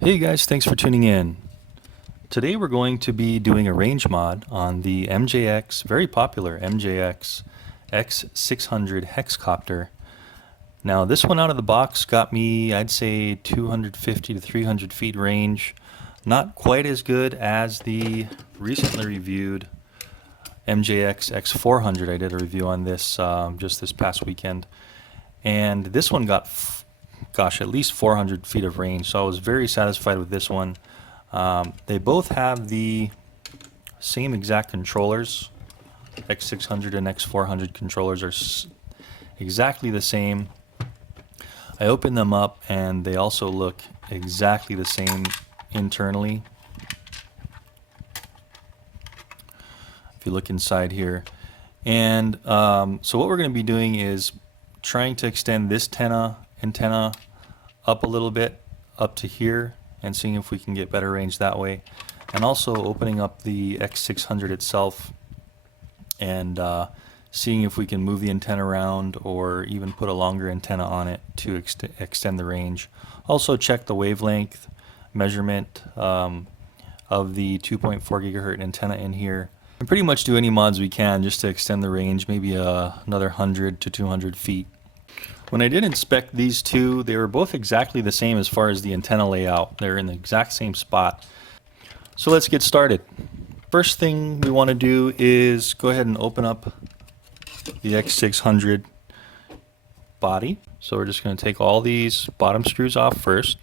Hey guys, thanks for tuning in. Today we're going to be doing a range mod on the MJX, very popular MJX X600 HexaCopter. Now this one out of the box got me, I'd say 250 to 300 feet range. Not quite as good as the recently reviewed MJX X400. I did a review on this just this past weekend. And this one got gosh, at least 400 feet of range, so I was very satisfied with this one. They both have the same exact controllers. X600 and X400 controllers are exactly the same. I opened them up and they also look exactly the same internally. If you look inside here. And so what we're going to be doing is trying to extend this antenna up a little bit up to here and seeing if we can get better range that way, and also opening up the X600 itself and seeing if we can move the antenna around or even put a longer antenna on it to extend the range. Also check the wavelength measurement of the 2.4 gigahertz antenna in here, and pretty much do any mods we can just to extend the range, maybe another 100 to 200 feet. When I did inspect these two, they were both exactly the same as far as the antenna layout. They're in the exact same spot. So let's get started. First thing we want to do is go ahead and open up the X600 body. So we're just going to take all these bottom screws off first.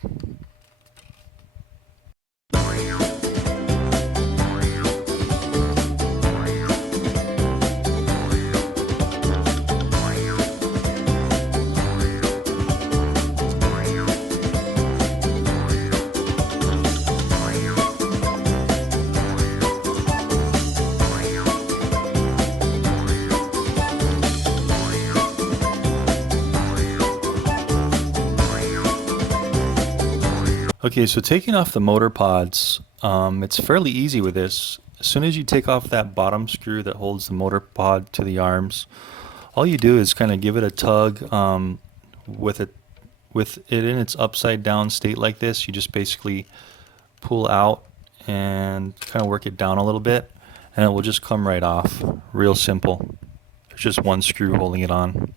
Okay, so taking off the motor pods, it's fairly easy with this. As soon as you take off that bottom screw that holds the motor pod to the arms, all you do is kind of give it a tug with it in its upside down state like this. You just basically pull out and kind of work it down a little bit, and it will just come right off. Real simple. There's just one screw holding it on.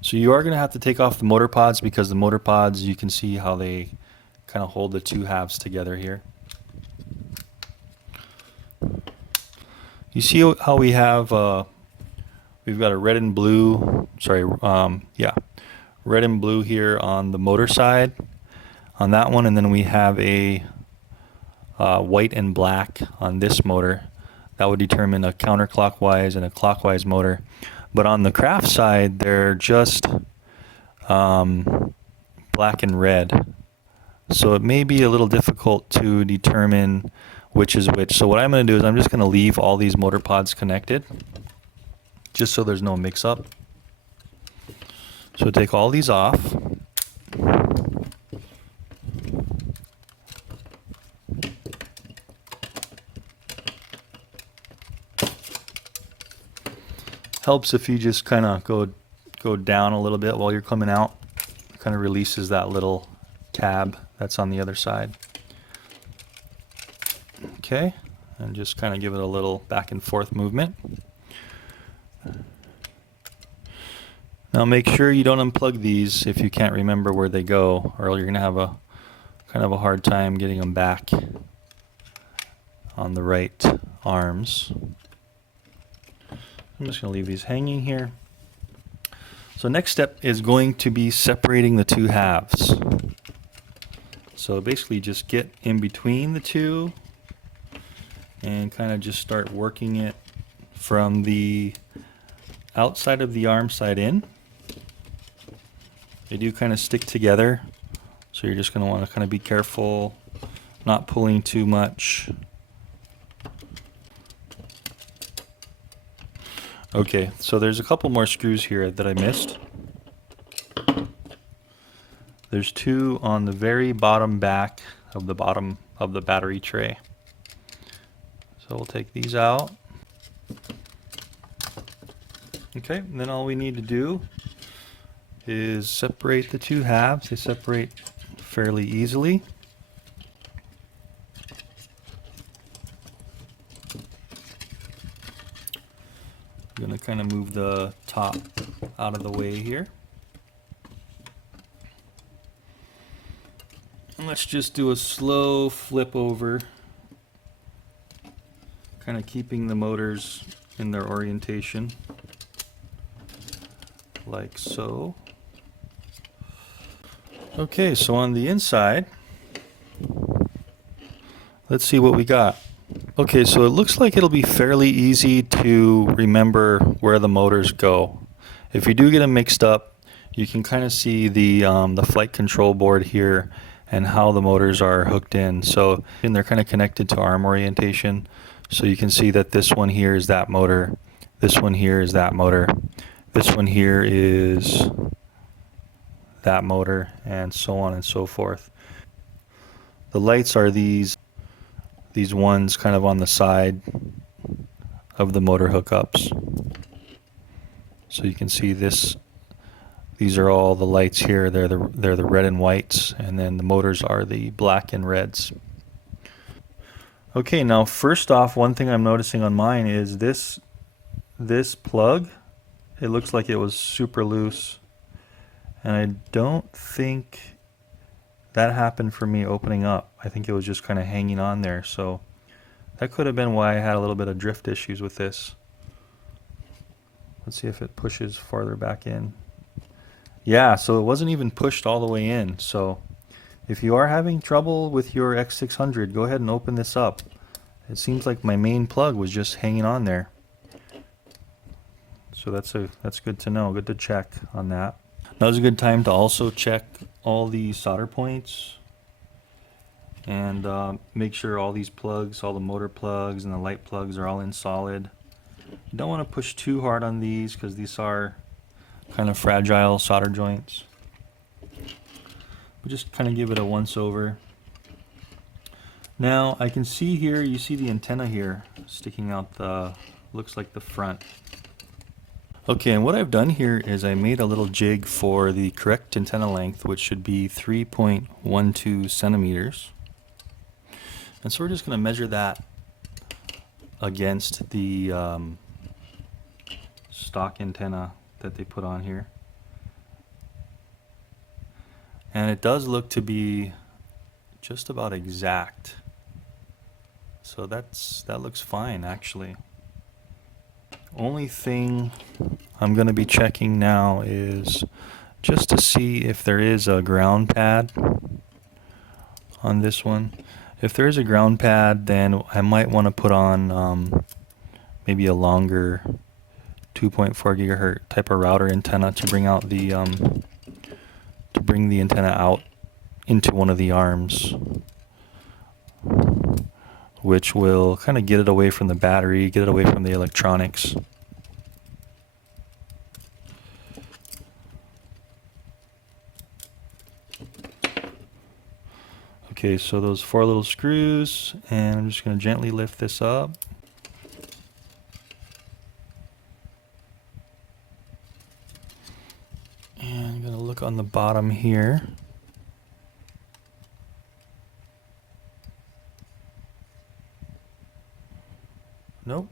So you are going to have to take off the motor pods, because the motor pods, you can see how they kind of hold the two halves together here. You see how we have, we've got a red and blue, red and blue here on the motor side on that one, and then we have a white and black on this motor. That would determine a counterclockwise and a clockwise motor. But on the craft side, they're just black and red. So it may be a little difficult to determine which is which. So what I'm going to do is I'm just going to leave all these motor pods connected, just so there's no mix-up. So take all these off. Helps if you just kind of go down a little bit while you're coming out. It kind of releases that little tab that's on the other side. Okay, and just kind of give it a little back and forth movement. Now make sure you don't unplug these if you can't remember where they go, or you're going to have a kind of a hard time getting them back on the right arms. I'm just going to leave these hanging here. So next step is going to be separating the two halves. So basically just get in between the two and kind of just start working it from the outside of the arm side in. They do kind of stick together, so you're just going to want to kind of be careful not pulling too much. Okay, so there's a couple more screws here that I missed. There's two on the very bottom back of the battery tray. So we'll take these out. Okay, and then all we need to do is separate the two halves. They separate fairly easily. I'm going to kind of move the top out of the way here. And let's just do a slow flip over, kind of keeping the motors in their orientation, like so. Okay, so on the inside, let's see what we got. Okay, so it looks like it'll be fairly easy to remember where the motors go. If you do get them mixed up, you can kind of see the flight control board here and how the motors are hooked in. So, and they're kind of connected to arm orientation. So you can see that this one here is that motor, this one here is that motor, this one here is that motor, and so on and so forth. The lights are these ones kind of on the side of the motor hookups. So you can see this. These are all the lights here. They're the red and whites, and then the motors are the black and reds. Okay, now first off, one thing I'm noticing on mine is this plug. It looks like it was super loose, and I don't think that happened for me opening up. I think it was just kind of hanging on there, so that could have been why I had a little bit of drift issues with this. Let's see if it pushes farther back in. Yeah, so it wasn't even pushed all the way in. So if you are having trouble with your X600, go ahead and open this up. It seems like my main plug was just hanging on there. So that's good to know, good to check on that. Now's a good time to also check all the solder points and make sure all these plugs, all the motor plugs and the light plugs are all in solid. You don't want to push too hard on these because these are kind of fragile solder joints. We just kind of give it a once over. Now I can see here, you see the antenna here sticking out the, looks like the front. Okay, and what I've done here is I made a little jig for the correct antenna length, which should be 3.12 centimeters. And so we're just going to measure that against the stock antenna that they put on here. And it does look to be just about exact. So that looks fine actually. Only thing I'm going to be checking now is just to see if there is a ground pad on this one. If there is a ground pad, then I might want to put on maybe a longer 2.4 gigahertz type of router antenna to bring out the antenna out into one of the arms, which will kind of get it away from the battery, get it away from the electronics. Okay, so those 4 little screws, and I'm just going to gently lift this up. And I'm going to look on the bottom here. Nope.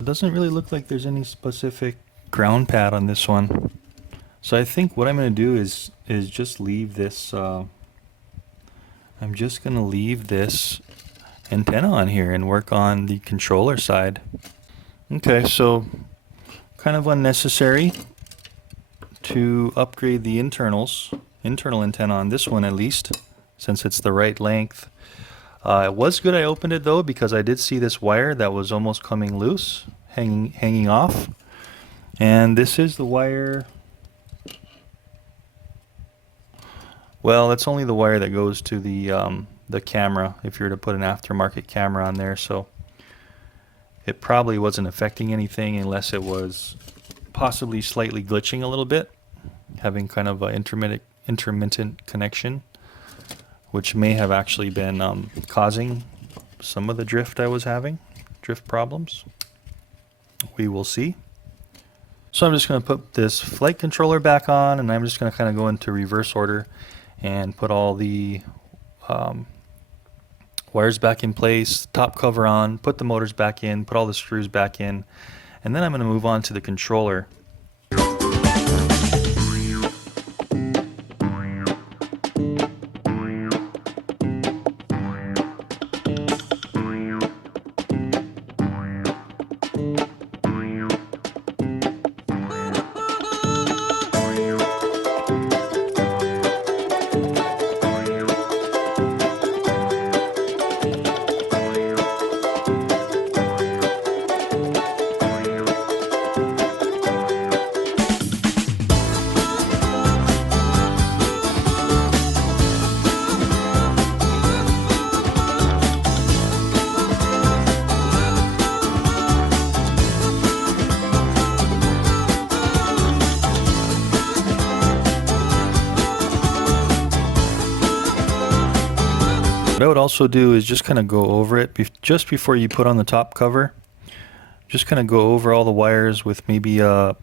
It doesn't really look like there's any specific ground pad on this one. So I think what I'm going to do is just leave this, I'm just going to leave this antenna on here and work on the controller side. Okay, so kind of unnecessary to upgrade the internal antenna on this one at least, since it's the right length. It was good I opened it though, because I did see this wire that was almost coming loose, hanging off. And this is the wire. Well, it's only the wire that goes to the camera, if you were to put an aftermarket camera on there, so it probably wasn't affecting anything unless it was possibly slightly glitching a little bit, having kind of an intermittent connection, which may have actually been causing some of the drift I was having, drift problems. We will see. So I'm just going to put this flight controller back on, and I'm just going to kind of go into reverse order and put all the wires back in place, top cover on, put the motors back in, put all the screws back in, and then I'm going to move on to the controller. What I would also do is just kind of go over it just before you put on the top cover. Just kind of go over all the wires with maybe a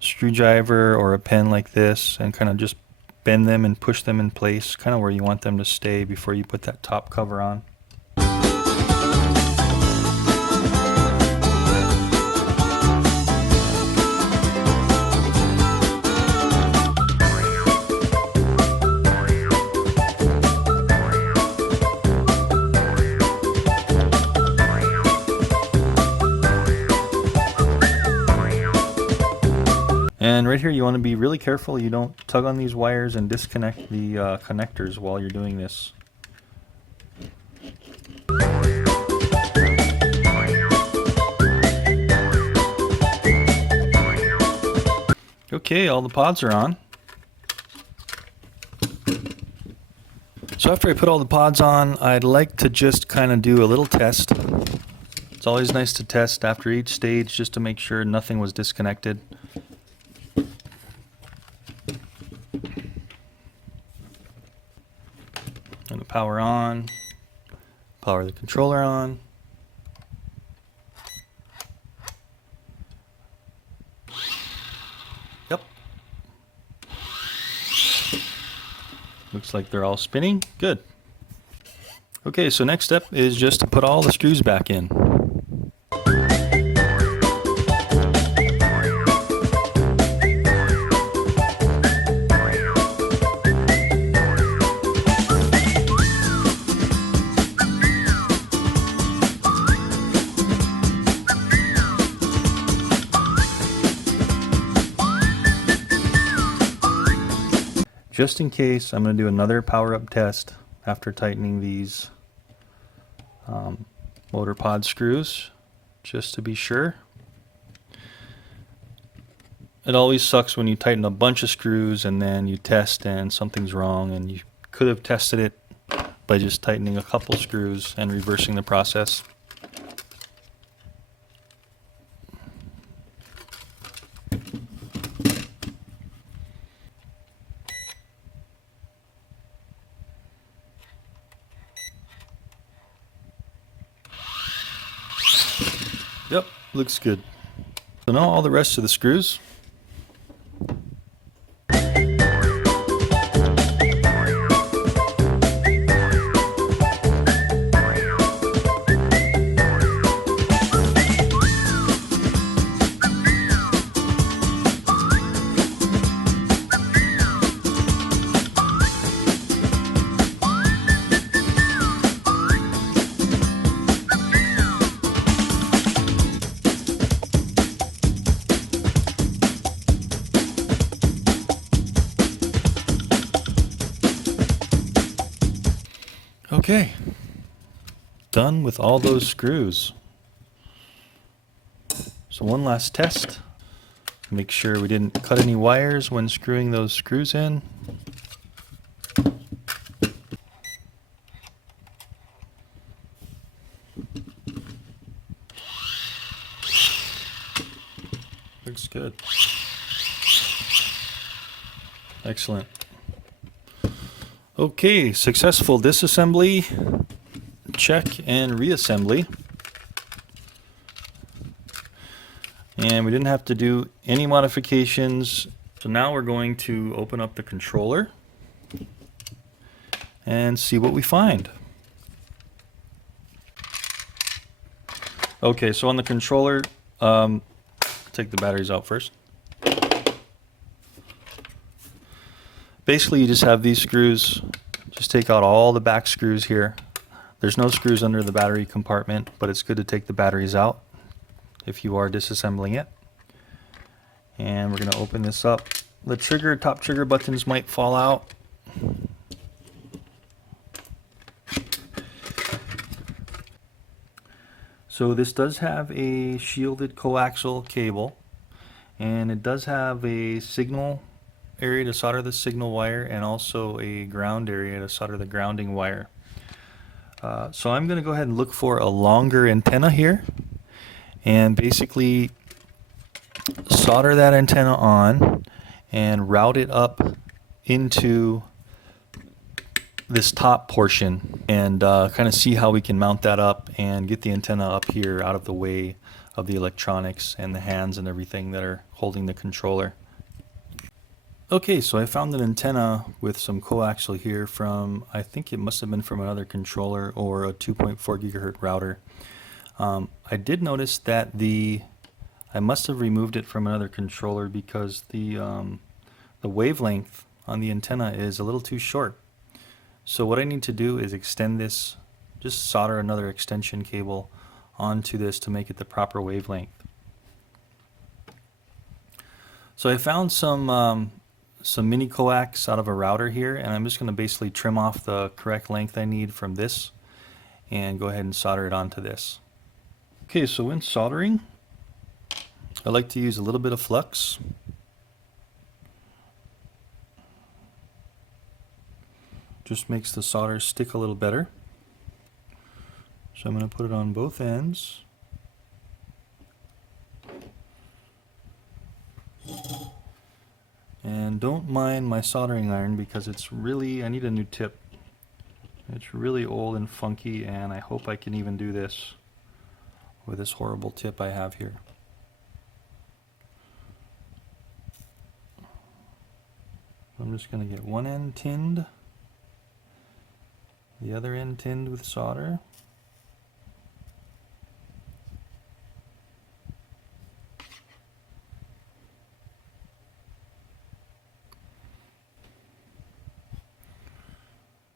screwdriver or a pen like this, and kind of just bend them and push them in place, kind of where you want them to stay before you put that top cover on. And right here you want to be really careful you don't tug on these wires and disconnect the connectors while you're doing this. Okay, all the pods are on. So after I put all the pods on, I'd like to just kind of do a little test. It's always nice to test after each stage just to make sure nothing was disconnected. And the power on, power the controller on. Yep. Looks like they're all spinning. Good. Okay, so next step is just to put all the screws back in. Just in case, I'm going to do another power-up test after tightening these motor pod screws, just to be sure. It always sucks when you tighten a bunch of screws and then you test and something's wrong, and you could have tested it by just tightening a couple screws and reversing the process. Yep, looks good. So now all the rest of the screws. Okay, done with all those screws. So one last test. Make sure we didn't cut any wires when screwing those screws in. Looks good. Excellent. Okay, successful disassembly, check, and reassembly. And we didn't have to do any modifications. So now we're going to open up the controller. and see what we find. Okay, so on the controller, take the batteries out first. Basically, you just have these screws. Just take out all the back screws here. There's no screws under the battery compartment, but it's good to take the batteries out if you are disassembling it. And we're going to open this up. The top trigger buttons might fall out. So this does have a shielded coaxial cable, and it does have a signal area to solder the signal wire and also a ground area to solder the grounding wire. So I'm going to go ahead and look for a longer antenna here and basically solder that antenna on and route it up into this top portion and kind of see how we can mount that up and get the antenna up here out of the way of the electronics and the hands and everything that are holding the controller. Okay, so I found an antenna with some coaxial here from, I think it must have been from another controller or a 2.4 gigahertz router. I did notice that I must have removed it from another controller because the wavelength on the antenna is a little too short. So what I need to do is extend this, just solder another extension cable onto this to make it the proper wavelength. So I found some mini coax out of a router here, and I'm just going to basically trim off the correct length I need from this and go ahead and solder it onto this. Okay, so when soldering, I like to use a little bit of flux. Just makes the solder stick a little better. So I'm going to put it on both ends. And don't mind my soldering iron because it's really, I need a new tip. It's really old and funky, and I hope I can even do this with this horrible tip I have here. I'm just going to get one end tinned, the other end tinned with solder.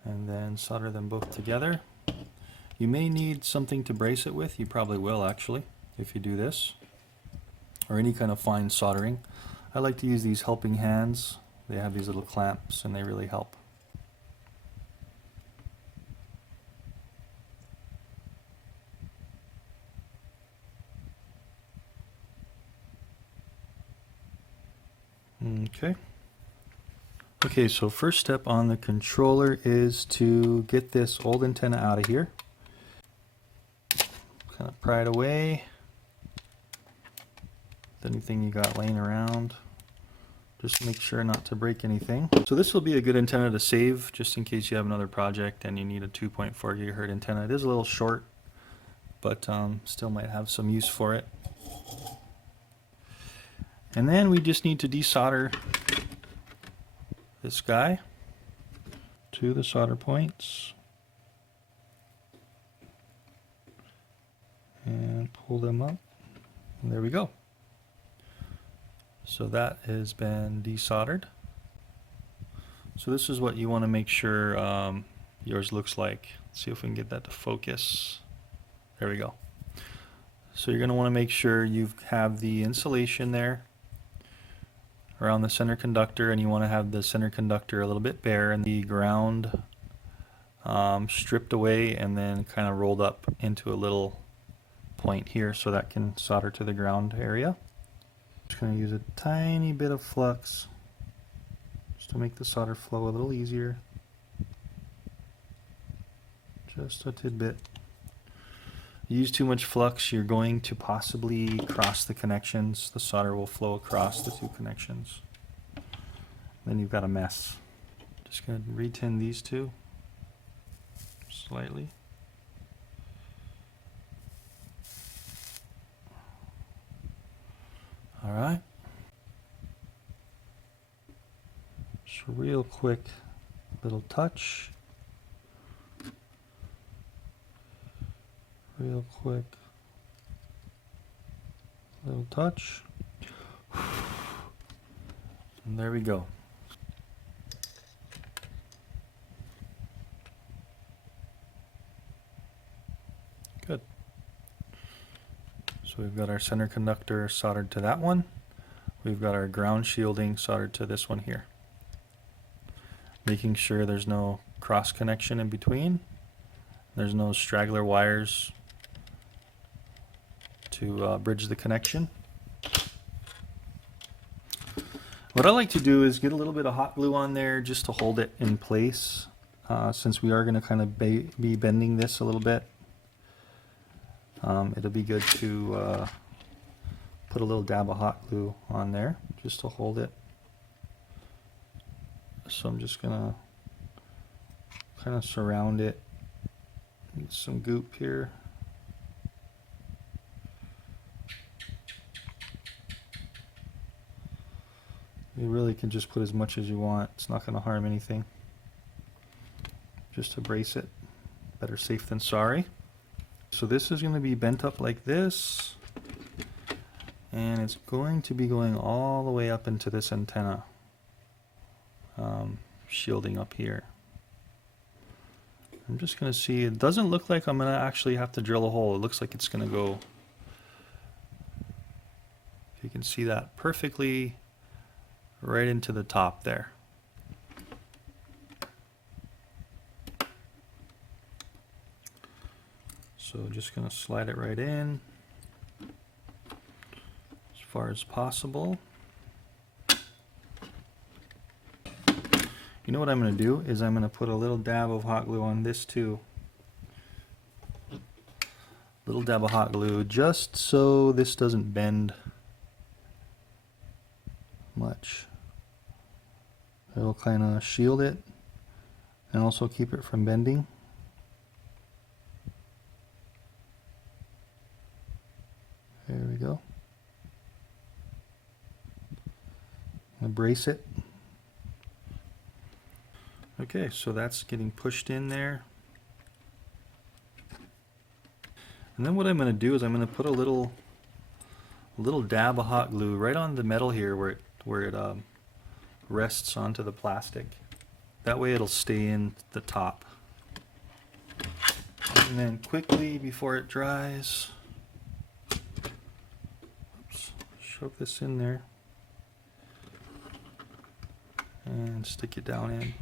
And then solder them both together. You may need something to brace it with. You probably will actually if you do this, or any kind of fine soldering. I like to use these helping hands. They have these little clamps and they really help. Okay. Okay, so first step on the controller is to get this old antenna out of here. Kind of pry it away. Anything you got laying around. Just make sure not to break anything. So this will be a good antenna to save just in case you have another project and you need a 2.4 gigahertz antenna. It is a little short, but still might have some use for it. And then we just need to desolder this guy to the solder points and pull them up, and there we go. So that has been desoldered. So this is what you want to make sure yours looks like. Let's see if we can get that to focus. There we go. So you're going to want to make sure you have the insulation there around the center conductor, and you want to have the center conductor a little bit bare and the ground stripped away and then kind of rolled up into a little point here so that can solder to the ground area. Just going to use a tiny bit of flux just to make the solder flow a little easier. Just a tidbit. Use too much flux, you're going to possibly cross the connections. The solder will flow across the two connections. Then you've got a mess. Just going to retin these two slightly. All right. Just a real quick little touch. real quick. Little touch. And there we go. Good. So we've got our center conductor soldered to that one. We've got our ground shielding soldered to this one here. Making sure there's no cross connection in between. There's no straggler wires to bridge the connection. What I like to do is get a little bit of hot glue on there just to hold it in place, since we are going to kind of be bending this a little bit. It'll be good to put a little dab of hot glue on there just to hold it. So I'm just gonna kind of surround it. Get some goop here. You really can just put as much as you want. It's not going to harm anything. Just to brace it. Better safe than sorry. So this is going to be bent up like this. And it's going to be going all the way up into this antenna. Shielding up here. I'm just going to see. It doesn't look like I'm going to actually have to drill a hole. It looks like it's going to go. If you can see that perfectly. Right into the top there. So just going to slide it right in as far as possible. You know what I'm going to do is I'm going to put a little dab of hot glue on this too. Little dab of hot glue just so this doesn't bend much. It'll kind of shield it and also keep it from bending. There we go. And brace it. Okay, so that's getting pushed in there. And then what I'm going to do is I'm going to put a little dab of hot glue right on the metal here where it rests onto the plastic. That way it'll stay in the top. And then quickly before it dries, oops, shove this in there and stick it down in.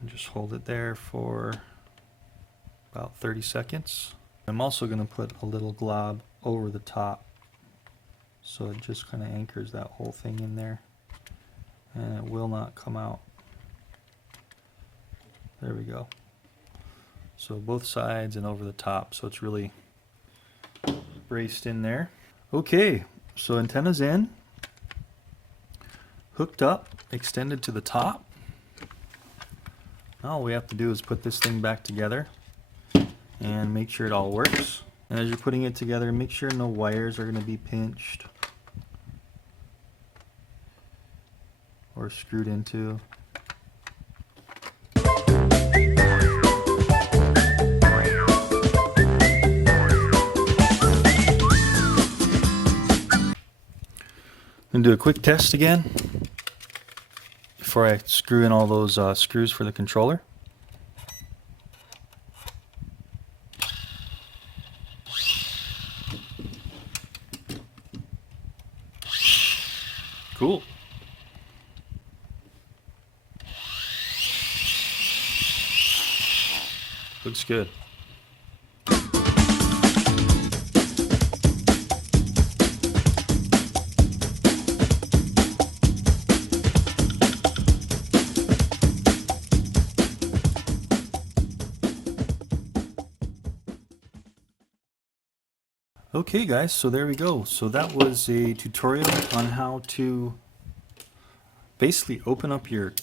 And just hold it there for about 30 seconds. I'm also going to put a little glob over the top so it just kind of anchors that whole thing in there and it will not come out. There we go. So both sides and over the top, so it's really braced in there. Okay, so antenna's in, hooked up, extended to the top. Now all we have to do is put this thing back together and make sure it all works. And as you're putting it together, make sure no wires are going to be pinched or screwed into. I'm going to do a quick test again before I screw in all those screws for the controller. Cool. Looks good. Okay guys, so there we go. So that was a tutorial on how to basically open up your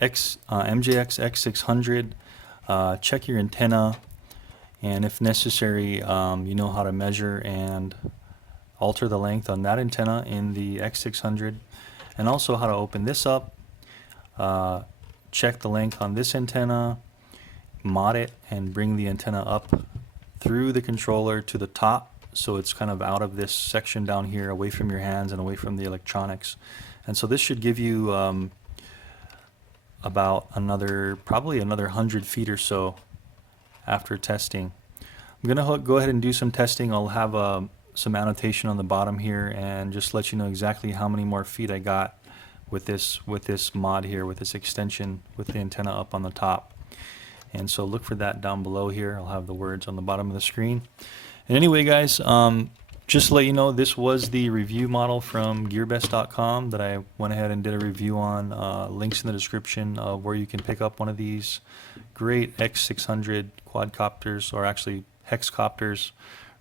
MJX X600, check your antenna, and if necessary, you know how to measure and alter the length on that antenna in the X600, and also how to open this up, check the length on this antenna, mod it and bring the antenna up through the controller to the top, so it's kind of out of this section down here, away from your hands and away from the electronics. And so this should give you about probably another 100 feet or so after testing. I'm gonna go ahead and do some testing. I'll have some annotation on the bottom here and just let you know exactly how many more feet I got with this mod here, with this extension with the antenna up on the top. And so look for that down below here. I'll have the words on the bottom of the screen. And anyway, guys, just to let you know, this was the review model from gearbest.com that I went ahead and did a review on. Links in the description of where you can pick up one of these great X600 quadcopters, or actually HexaCopters.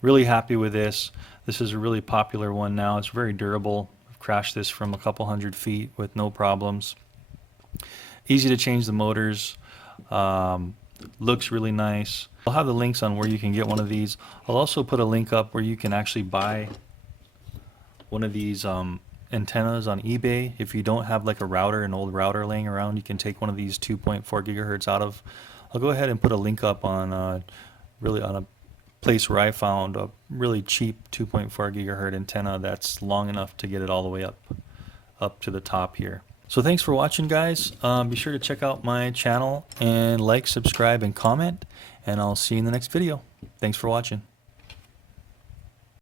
Really happy with this. This is a really popular one now. It's very durable. I've crashed this from a couple hundred feet with no problems. Easy to change the motors. Looks really nice. I'll have the links on where you can get one of these. I'll also put a link up where you can actually buy one of these antennas on eBay. If you don't have like an old router laying around, you can take one of these 2.4 gigahertz out of. I'll go ahead and put a link up on really on a place where I found a really cheap 2.4 gigahertz antenna that's long enough to get it all the way up to the top here. So thanks for watching, guys. Be sure to check out my channel and like, subscribe, and comment, and I'll see you in the next video. Thanks for watching.